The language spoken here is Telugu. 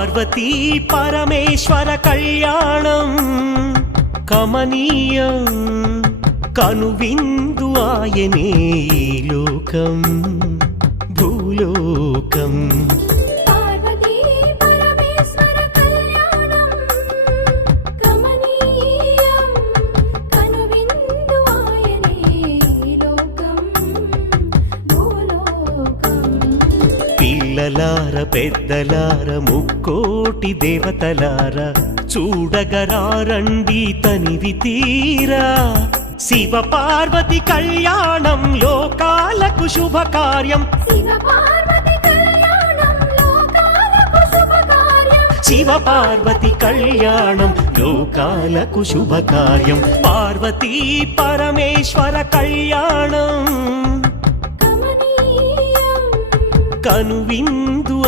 పార్వతీ పరమేశ్వర కళ్యాణం కమనీయం కనువిందు ఆయనే ఈ లోకం భూలోకం పార్వతీ పరమేశ్వర కళ్యాణం కమనీయం కనువిందు ఆయనే ఈ లోకం భూలోకం పిల్లలార పెద్దలార ముక్కోటి దేవతలార చూడగరారండి తనివి తీరా శివ పార్వతి కళ్యాణం లోకాలకు శుభకార్యం శివ పార్వతి కళ్యాణం లోకాలకు శుభకార్యం శివ పార్వతి కళ్యాణం లోకాలకు శుభకార్యం పార్వతీ పరమేశ్వర కళ్యాణం కమనీయం కనువిందు